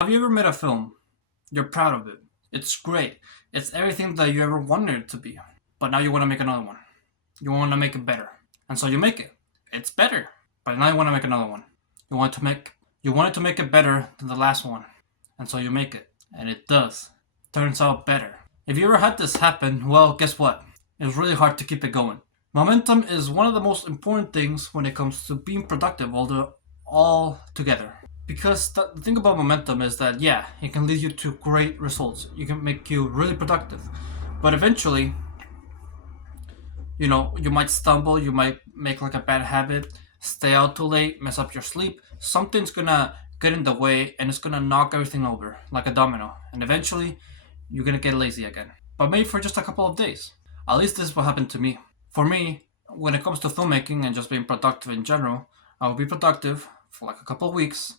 Have you ever made a film? You're proud of it. It's great. It's everything that you ever wanted it to be. But now you want to make another one. You want to make it better. And so you make it. It's better. But now you want to make another one. You wanted to make it better than the last one. And so you make it. And it does. Turns out better. If you ever had this happen, well, guess what? It's really hard to keep it going. Momentum is one of the most important things when it comes to being productive all together. Because the thing about momentum is that, yeah, it can lead you to great results. It can make you really productive. But eventually, you might stumble, you might make like a bad habit, stay out too late, mess up your sleep. Something's gonna get in the way and it's gonna knock everything over like a domino. And eventually, you're gonna get lazy again. But maybe for just a couple of days. At least this is what happened to me. For me, when it comes to filmmaking and just being productive in general, I will be productive for like a couple of weeks,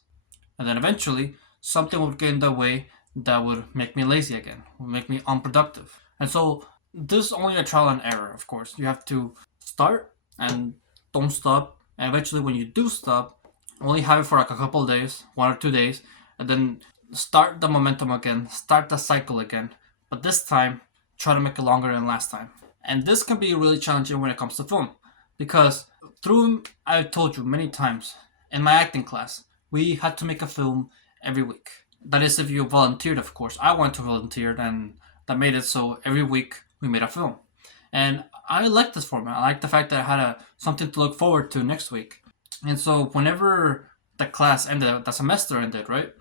and then eventually something would get in the way that would make me lazy again, would make me unproductive. And so this is only a trial and error, of course. You have to start and don't stop. And eventually when you do stop, only have it for like a couple of days, 1 or 2 days, and then start the momentum again, start the cycle again. But this time, try to make it longer than last time. And this can be really challenging when it comes to film. Because I've told you many times, in my acting class, we had to make a film every week. That is, if you volunteered, of course. I went to volunteer, and that made it so every week we made a film. And I like this format. I like the fact that I had something to look forward to next week. And so whenever the class ended, the semester ended, right?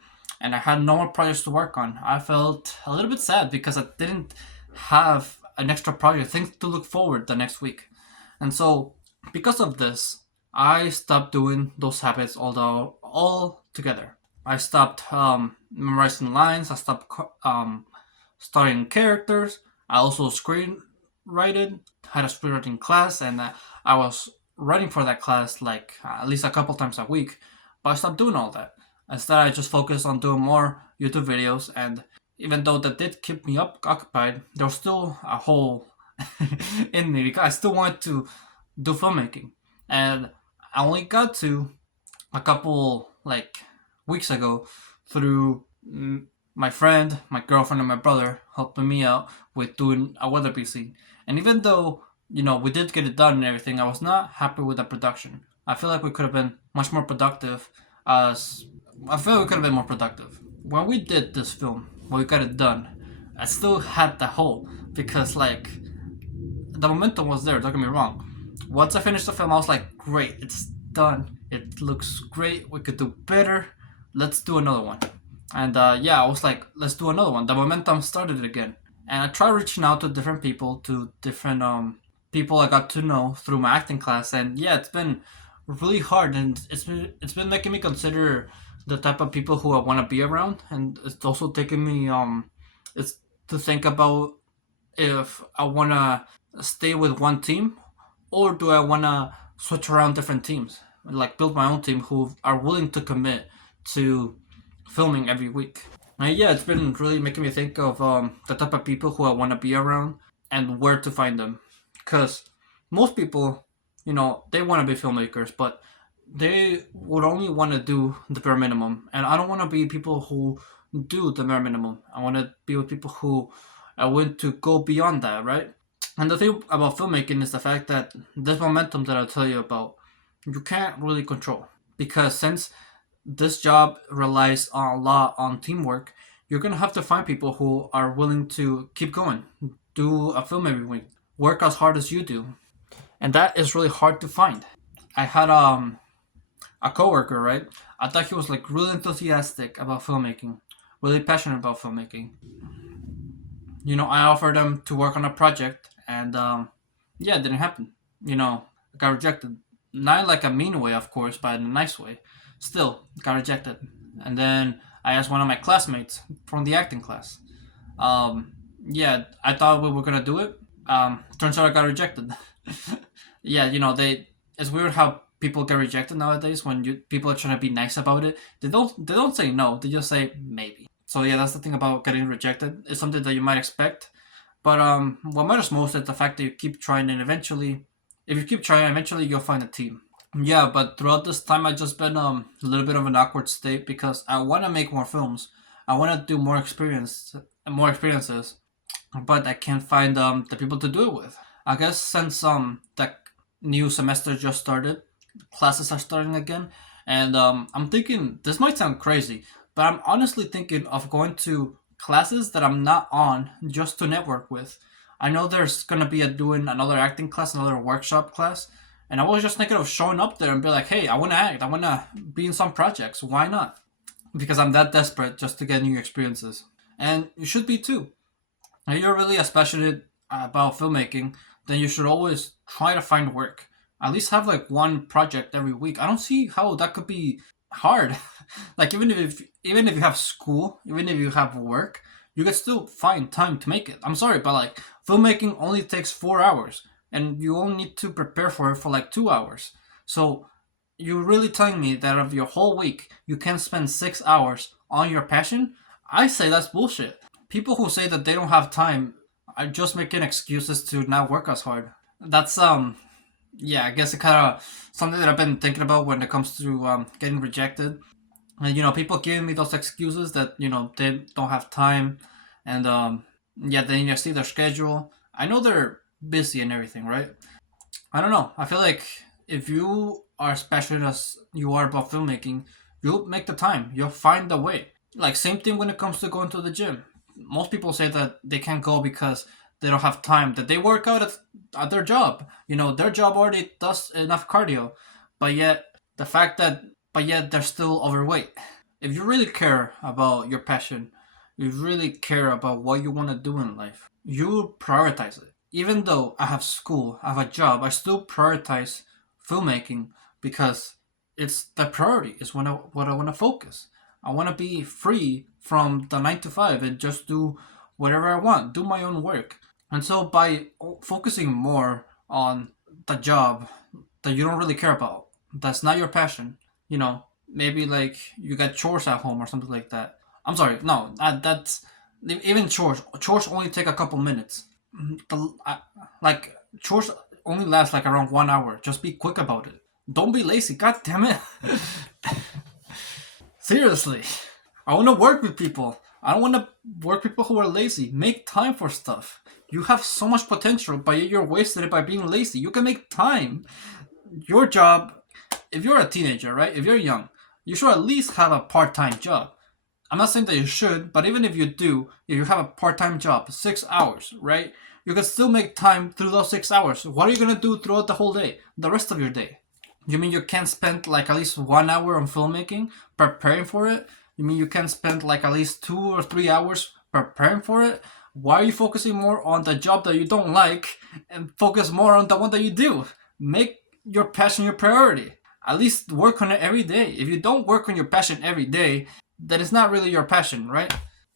And I had no more projects to work on, I felt a little bit sad because I didn't have an extra project, things to look forward the next week. And so because of this, I stopped doing those habits all together. I stopped memorizing lines. I stopped starting characters. I also screenwrited, had a screenwriting class, and I was writing for that class like at least a couple times a week. But I stopped doing all that. Instead, I just focused on doing more YouTube videos, and even though that did keep me occupied, there was still a hole in me because I still wanted to do filmmaking. And I only got to a couple like weeks ago through my friend, my girlfriend, and my brother helping me out with doing a weatherby scene. And even though we did get it done and everything, I was not happy with the production. I feel like we could have been much more productive. As I feel like we could have been more productive when we did this film. When we got it done, I still had the hole because like the momentum was there. Don't get me wrong. Once I finished the film, I was like, great, it's done. It looks great. We could do better. Let's do another one. And yeah, I was like, let's do another one. The momentum started again. And I tried reaching out to different people, to different people I got to know through my acting class. And yeah, it's been really hard, and it's been making me consider the type of people who I want to be around, and it's also taking me it's to think about if I want to stay with one team or do I want to switch around different teams, like build my own team who are willing to commit to filming every week. And yeah, it's been really making me think of the type of people who I want to be around and where to find them. Because most people, they want to be filmmakers, but they would only want to do the bare minimum. And I don't want to be people who do the bare minimum. I want to be with people who are willing to go beyond that, right? And the thing about filmmaking is the fact that this momentum that I'll tell you about, you can't really control. Because since this job relies a lot on teamwork, you're gonna have to find people who are willing to keep going, do a film every week, work as hard as you do, and that is really hard to find. I had a coworker, right? I thought he was like really enthusiastic about filmmaking, really passionate about filmmaking. I offered him to work on a project, and yeah, it didn't happen. I got rejected. Not in like a mean way, of course, but in a nice way. Still, got rejected. And then I asked one of my classmates from the acting class. Yeah, I thought we were gonna do it. Turns out I got rejected. Yeah, it's weird how people get rejected nowadays when people are trying to be nice about it. They don't say no. They just say maybe. So yeah, that's the thing about getting rejected. It's something that you might expect, but what matters most is the fact that you keep trying, and eventually, if you keep trying, eventually you'll find a team. Yeah, but throughout this time, I just been a little bit of an awkward state because I want to make more films, I want to do more experiences, but I can't find the people to do it with. I guess since the new semester just started, classes are starting again, and I'm thinking this might sound crazy, but I'm honestly thinking of going to classes that I'm not on just to network with. I know there's gonna be a doing another acting class, another workshop class, and I was just thinking of showing up there and be like, hey, I want to act, I want to be in some projects. Why not? Because I'm that desperate just to get new experiences, and you should be too. If you're really as passionate about filmmaking, then you should always try to find work. At least have like one project every week. I don't see how that could be hard. Like even if you have school, even if you have work, you can still find time to make it. I'm sorry, but like filmmaking only takes 4 hours, and you only need to prepare for it for like 2 hours. So you're really telling me that of your whole week you can spend 6 hours on your passion? I say that's bullshit. People who say that they don't have time are just making excuses to not work as hard. That's yeah, I guess it kind of something that I've been thinking about when it comes to getting rejected. And people giving me those excuses that they don't have time, and yeah, they need to see their schedule. I know they're busy and everything, right? I don't know. I feel like if you are as passionate as you are about filmmaking, you'll make the time. You'll find the way. Like same thing when it comes to going to the gym. Most people say that they can't go because they don't have time. That they work out at their job. Their job already does enough cardio, but yet the fact that but yet they're still overweight. If you really care about your passion, you really care about what you want to do in life, you prioritize it. Even though I have school, I have a job, I still prioritize filmmaking because it's the priority. It's what I want to focus. I want to be free from the 9 to 5 and just do whatever I want, do my own work. And so by focusing more on the job that you don't really care about, that's not your passion, maybe like you got chores at home or something like that. I'm sorry, no, that's even chores only take a couple minutes. Like chores only last like around 1 hour. Just be quick about it. Don't be lazy. God damn it. Seriously, I want to work with people. I don't want to work with people who are lazy. Make time for stuff. You have so much potential, but you're wasting it by being lazy. You can make time. Your job, if you're a teenager, right? If you're young, you should at least have a part-time job. I'm not saying that you should, but even if you do, if you have a part-time job, 6 hours, right? You can still make time through those 6 hours. What are you gonna do throughout the whole day, the rest of your day? You mean you can't spend like at least 1 hour on filmmaking, preparing for it? You mean you can't spend like at least 2 or 3 hours preparing for it? Why are you focusing more on the job that you don't like and focus more on the one that you do? Make your passion your priority. At least work on it every day. If you don't work on your passion every day, then it's not really your passion, right?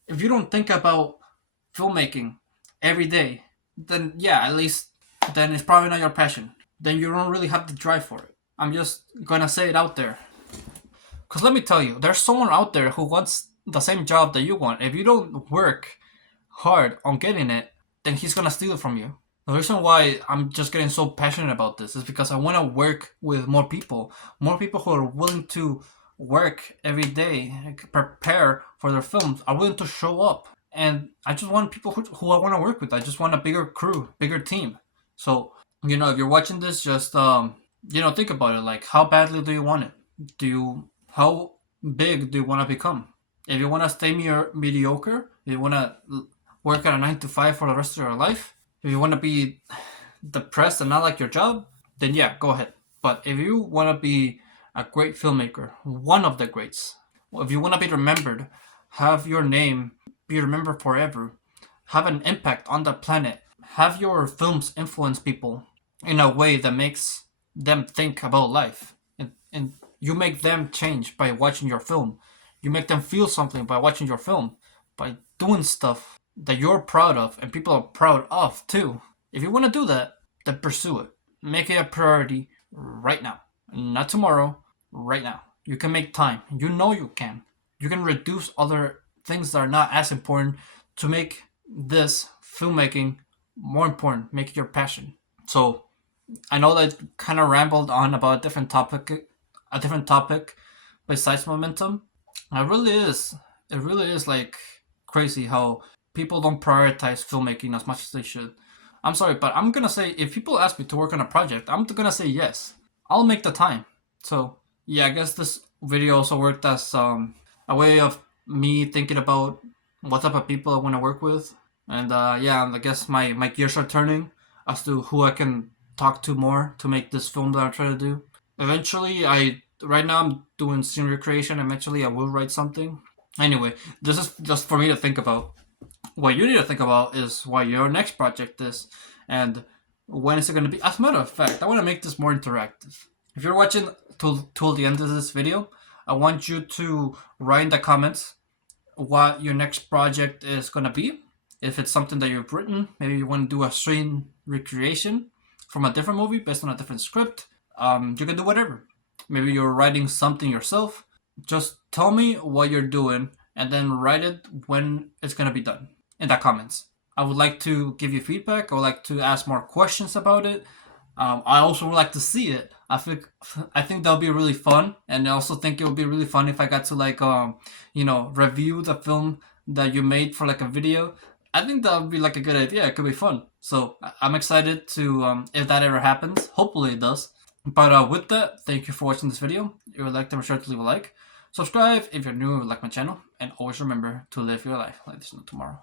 If you don't think about filmmaking every day, then yeah, at least then it's probably not your passion. Then you don't really have the drive for it. I'm just gonna say it out there. Because let me tell you, there's someone out there who wants the same job that you want. If you don't work hard on getting it, then he's gonna steal it from you. The reason why I'm just getting so passionate about this is because I want to work with more people who are willing to work every day, prepare for their films, are willing to show up. And I just want people who I want to work with. I just want a bigger crew, bigger team. So, if you're watching this, just, think about it. Like, how badly do you want it? How big do you want to become? If you want to stay mediocre, if you want to work at a 9 to 5 for the rest of your life, if you want to be depressed and not like your job, then yeah, go ahead. But if you want to be a great filmmaker, one of the greats, if you want to be remembered, have your name be remembered forever, have an impact on the planet, have your films influence people in a way that makes them think about life, and you make them change by watching your film. You make them feel something by watching your film, by doing stuff that you're proud of and people are proud of too. If you want to do that, then pursue it. Make it a priority right now. Not tomorrow, right now. You can make time. You know you can. You can reduce other things that are not as important to make this filmmaking more important. Make it your passion. So I know that I kind of rambled on about a different topic besides momentum. It really is. it really is like crazy how people don't prioritize filmmaking as much as they should. I'm sorry, but I'm gonna say if people ask me to work on a project, I'm gonna say yes. I'll make the time. So yeah, I guess this video also worked as a way of me thinking about what type of people I want to work with, and yeah, I guess my gears are turning as to who I can talk to more to make this film that I'm trying to do. Eventually, I right now I'm doing scenery creation. Eventually, I will write something. Anyway, this is just for me to think about. What you need to think about is what your next project is, and when is it going to be. As a matter of fact, I want to make this more interactive. If you're watching till the end of this video, I want you to write in the comments what your next project is going to be. If it's something that you've written, maybe you want to do a screen recreation from a different movie based on a different script. You can do whatever. Maybe you're writing something yourself. Just tell me what you're doing and then write it when it's going to be done in the comments. I would like to give you feedback. I would like to ask more questions about it. I also would like to see it. I think that would be really fun, and I also think it would be really fun if I got to like review the film that you made for like a video. I think that would be like a good idea. It could be fun. So I'm excited to if that ever happens. Hopefully it does. But with that, thank you for watching this video. If you would like to, be sure to leave a like. Subscribe if you're new or like my channel, and always remember to live your life like there's no tomorrow.